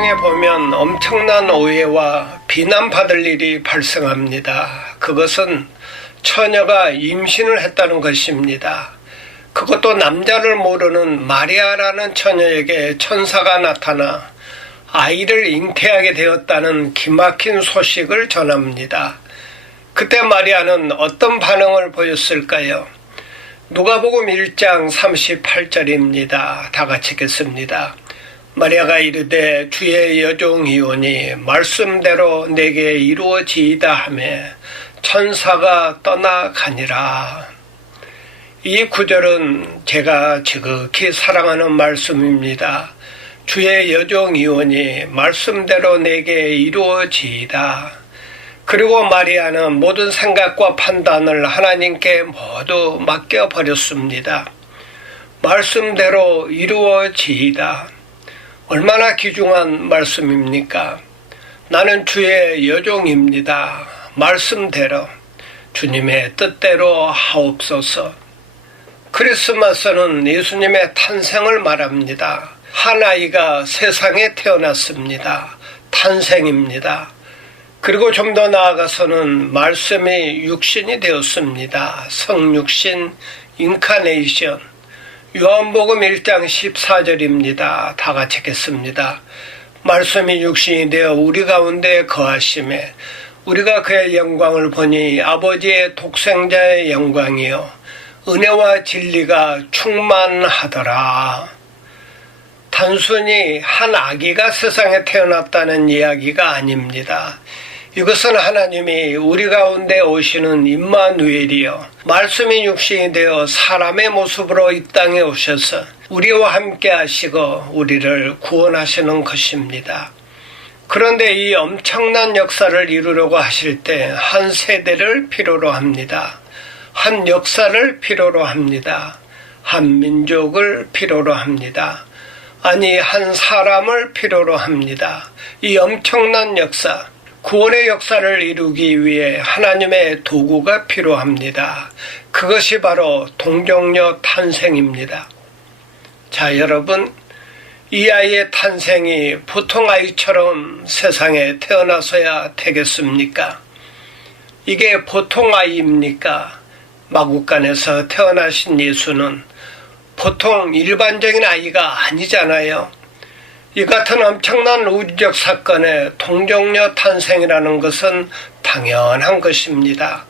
성경에 보면 엄청난 오해와 비난받을 일이 발생합니다. 그것은 처녀가 임신을 했다는 것입니다. 그것도 남자를 모르는 마리아라는 처녀에게 천사가 나타나 아이를 잉태하게 되었다는 기막힌 소식을 전합니다. 그때 마리아는 어떤 반응을 보였을까요? 누가복음 1장 38절입니다. 다 같이 읽겠습니다. 마리아가 이르되 주의 여종이오니 말씀대로 내게 이루어지이다 하매 천사가 떠나가니라. 이 구절은 제가 지극히 사랑하는 말씀입니다. 주의 여종이오니 말씀대로 내게 이루어지이다. 그리고 마리아는 모든 생각과 판단을 하나님께 모두 맡겨버렸습니다. 말씀대로 이루어지이다. 얼마나 귀중한 말씀입니까? 나는 주의 여종입니다. 말씀대로 주님의 뜻대로 하옵소서. 크리스마스는 예수님의 탄생을 말합니다. 한 아이가 세상에 태어났습니다. 탄생입니다. 그리고 좀 더 나아가서는 말씀이 육신이 되었습니다. 성육신, 인카네이션. 요한복음 1장 14절입니다. 다 같이 읽겠습니다. 말씀이 육신이 되어 우리 가운데 거하심에 우리가 그의 영광을 보니 아버지의 독생자의 영광이요 은혜와 진리가 충만하더라. 단순히 한 아기가 세상에 태어났다는 이야기가 아닙니다. 이것은 하나님이 우리 가운데 오시는 임마누엘이요 말씀이 육신이 되어 사람의 모습으로 이 땅에 오셔서 우리와 함께 하시고 우리를 구원하시는 것입니다. 그런데 이 엄청난 역사를 이루려고 하실 때 한 세대를 필요로 합니다. 한 역사를 필요로 합니다. 한 민족을 필요로 합니다. 아니, 한 사람을 필요로 합니다. 이 엄청난 역사, 구원의 역사를 이루기 위해 하나님의 도구가 필요합니다. 그것이 바로 동정녀 탄생입니다. 자, 여러분, 이 아이의 탄생이 보통 아이처럼 세상에 태어나서야 되겠습니까? 이게 보통 아이입니까? 마구간에서 태어나신 예수는 보통 일반적인 아이가 아니잖아요. 이 같은 엄청난 우주적 사건에 동정녀 탄생이라는 것은 당연한 것입니다.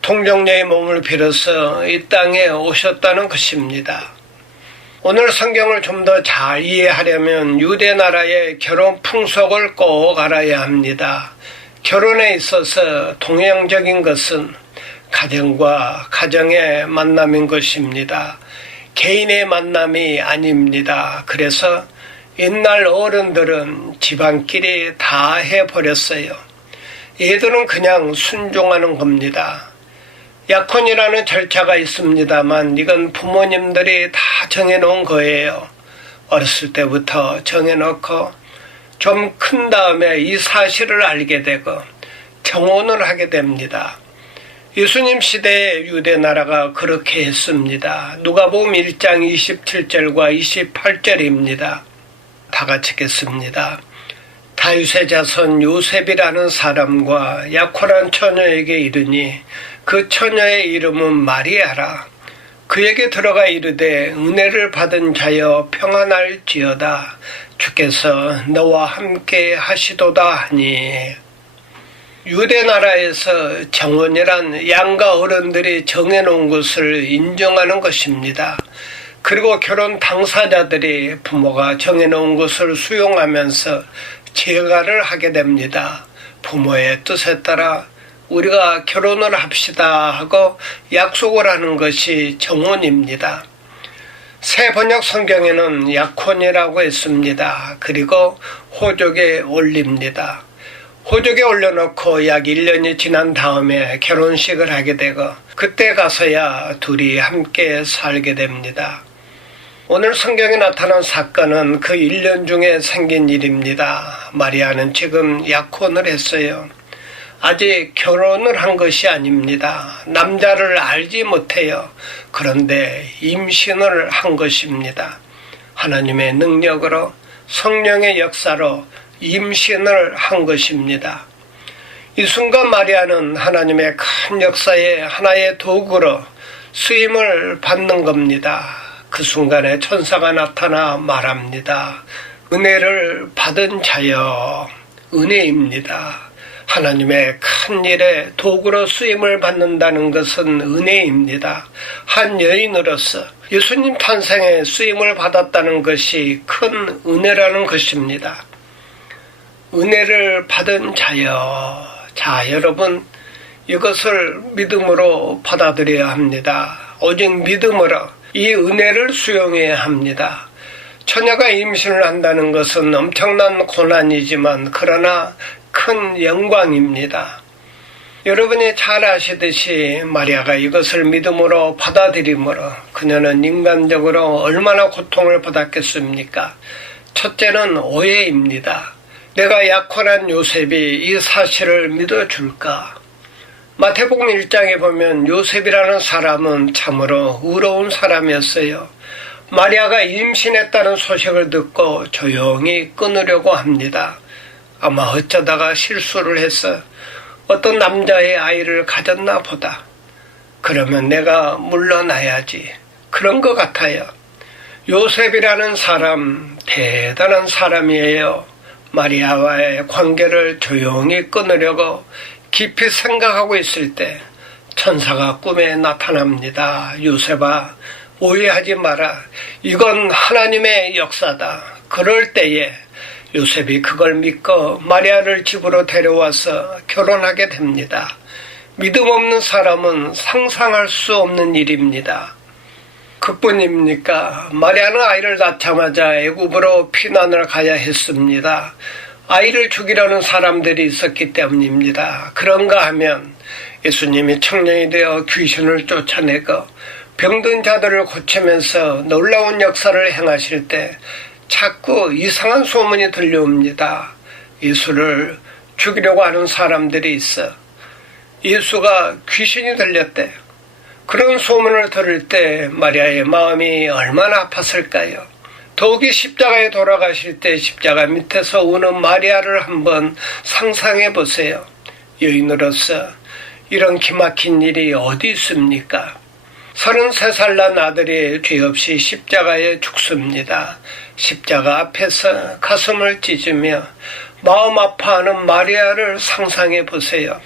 동정녀의 몸을 빌어서 이 땅에 오셨다는 것입니다. 오늘 성경을 좀 더 잘 이해하려면 유대 나라의 결혼 풍속을 꼭 알아야 합니다. 결혼에 있어서 동양적인 것은 가정과 가정의 만남인 것입니다. 개인의 만남이 아닙니다. 그래서 옛날 어른들은 집안끼리 다 해버렸어요. 얘들은 그냥 순종하는 겁니다. 약혼이라는 절차가 있습니다만 이건 부모님들이 다 정해놓은 거예요. 어렸을 때부터 정해놓고 좀 큰 다음에 이 사실을 알게 되고 정혼을 하게 됩니다. 예수님 시대의 유대 나라가 그렇게 했습니다. 누가복음 1장 27절과 28절입니다. 다 같이 읽겠습니다. 다윗의 자손 요셉이라는 사람과 약혼한 처녀에게 이르니 그 처녀의 이름은 마리아라. 그에게 들어가 이르되 은혜를 받은 자여 평안할지어다. 주께서 너와 함께 하시도다 하니. 유대 나라에서 정혼이란 양가 어른들이 정해놓은 것을 인정하는 것입니다. 그리고 결혼 당사자들이 부모가 정해놓은 것을 수용하면서 제가를 하게 됩니다. 부모의 뜻에 따라 우리가 결혼을 합시다 하고 약속을 하는 것이 정혼입니다. 새 번역 성경에는 약혼이라고 했습니다. 그리고 호적에 올립니다. 호적에 올려놓고 약 1년이 지난 다음에 결혼식을 하게 되고 그때 가서야 둘이 함께 살게 됩니다. 오늘 성경에 나타난 사건은 그 1년 중에 생긴 일입니다. 마리아는 지금 약혼을 했어요. 아직 결혼을 한 것이 아닙니다. 남자를 알지 못해요. 그런데 임신을 한 것입니다. 하나님의 능력으로 성령의 역사로 임신을 한 것입니다. 이 순간 마리아는 하나님의 큰 역사의 하나의 도구로 쓰임을 받는 겁니다. 그 순간에 천사가 나타나 말합니다. 은혜를 받은 자여, 은혜입니다. 하나님의 큰 일에 도구로 쓰임을 받는다는 것은 은혜입니다. 한 여인으로서 예수님 탄생에 쓰임을 받았다는 것이 큰 은혜라는 것입니다. 은혜를 받은 자여. 자, 여러분, 이것을 믿음으로 받아들여야 합니다. 오직 믿음으로 이 은혜를 수용해야 합니다. 처녀가 임신을 한다는 것은 엄청난 고난이지만 그러나 큰 영광입니다. 여러분이 잘 아시듯이 마리아가 이것을 믿음으로 받아들임으로 그녀는 인간적으로 얼마나 고통을 받았겠습니까? 첫째는 오해입니다. 내가 약혼한 요셉이 이 사실을 믿어줄까? 마태복음 1장에 보면 요셉이라는 사람은 참으로 의로운 사람이었어요. 마리아가 임신했다는 소식을 듣고 조용히 끊으려고 합니다. 아마 어쩌다가 실수를 해서 어떤 남자의 아이를 가졌나 보다. 그러면 내가 물러나야지. 그런 것 같아요. 요셉이라는 사람 대단한 사람이에요. 마리아와의 관계를 조용히 끊으려고 깊이 생각하고 있을 때 천사가 꿈에 나타납니다. 요셉아, 오해하지 마라. 이건 하나님의 역사다. 그럴 때에 요셉이 그걸 믿고 마리아를 집으로 데려와서 결혼하게 됩니다. 믿음 없는 사람은 상상할 수 없는 일입니다. 그뿐입니까? 마리아는 아이를 낳자마자 애굽으로 피난을 가야 했습니다. 아이를 죽이려는 사람들이 있었기 때문입니다. 그런가 하면 예수님이 청년이 되어 귀신을 쫓아내고 병든 자들을 고치면서 놀라운 역사를 행하실 때 자꾸 이상한 소문이 들려옵니다. 예수를 죽이려고 하는 사람들이 있어 예수가 귀신이 들렸대. 그런 소문을 들을 때 마리아의 마음이 얼마나 아팠을까요? 더욱이 십자가에 돌아가실 때 십자가 밑에서 우는 마리아를 한번 상상해 보세요. 여인으로서 이런 기막힌 일이 어디 있습니까? 33살 난 아들이 죄 없이 십자가에 죽습니다. 십자가 앞에서 가슴을 찢으며 마음 아파하는 마리아를 상상해 보세요.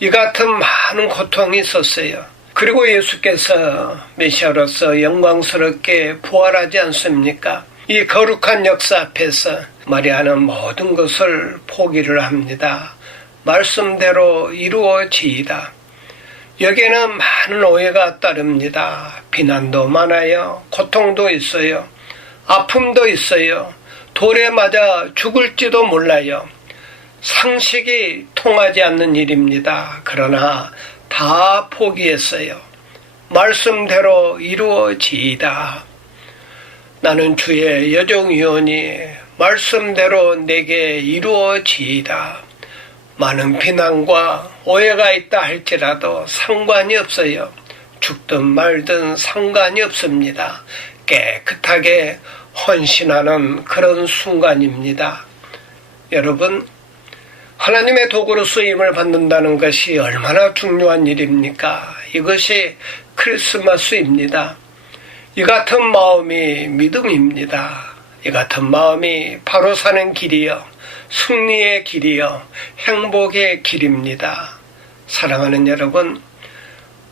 이 같은 많은 고통이 있었어요. 그리고 예수께서 메시아로서 영광스럽게 부활하지 않습니까? 이 거룩한 역사 앞에서 마리아는 모든 것을 포기를 합니다. 말씀대로 이루어지이다. 여기에는 많은 오해가 따릅니다. 비난도 많아요. 고통도 있어요. 아픔도 있어요. 돌에 맞아 죽을지도 몰라요. 상식이 통하지 않는 일입니다. 그러나 다 포기했어요. 말씀대로 이루어지이다. 나는 주의 여종이오니 말씀대로 내게 이루어지이다. 많은 비난과 오해가 있다 할지라도 상관이 없어요. 죽든 말든 상관이 없습니다. 깨끗하게 헌신하는 그런 순간입니다. 여러분, 하나님의 도구로 쓰임을 받는다는 것이 얼마나 중요한 일입니까? 이것이 크리스마스입니다. 이 같은 마음이 믿음입니다. 이 같은 마음이 바로 사는 길이요, 승리의 길이요, 행복의 길입니다. 사랑하는 여러분,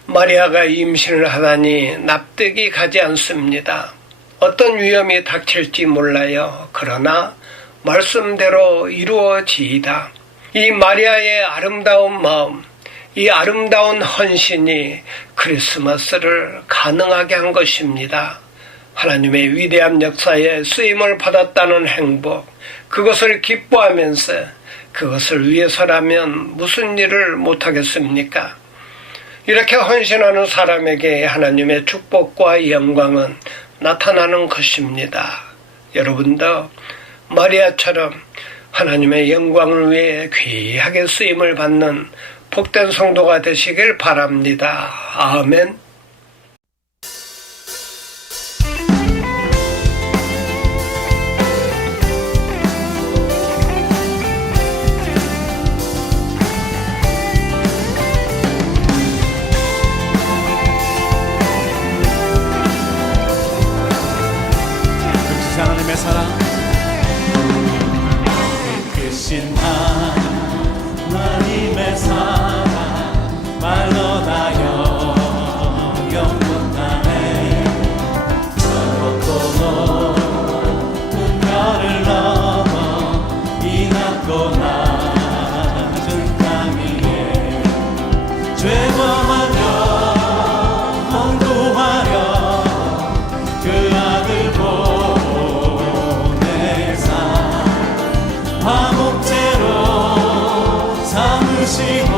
마리아가 임신을 하다니 납득이 가지 않습니다. 어떤 위험이 닥칠지 몰라요. 그러나 말씀대로 이루어지이다. 이 마리아의 아름다운 마음, 이 아름다운 헌신이 크리스마스를 가능하게 한 것입니다. 하나님의 위대한 역사에 쓰임을 받았다는 행복, 그것을 기뻐하면서 그것을 위해서라면 무슨 일을 못하겠습니까? 이렇게 헌신하는 사람에게 하나님의 축복과 영광은 나타나는 것입니다. 여러분도 마리아처럼 하나님의 영광을 위해 귀하게 쓰임을 받는 복된 성도가 되시길 바랍니다. 아멘. 하나님의 사랑, 크신 하나님의 사랑 말로 다 영영 못하네. 저렇고 높은 별을 넘어 이 낮고 낮은 땅 위에 죄범한 영혼 구하려 그 아들 보내사 화목제로 삼으시고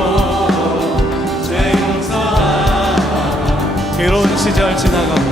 죄 용서하라. 괴로운 시절 지나가고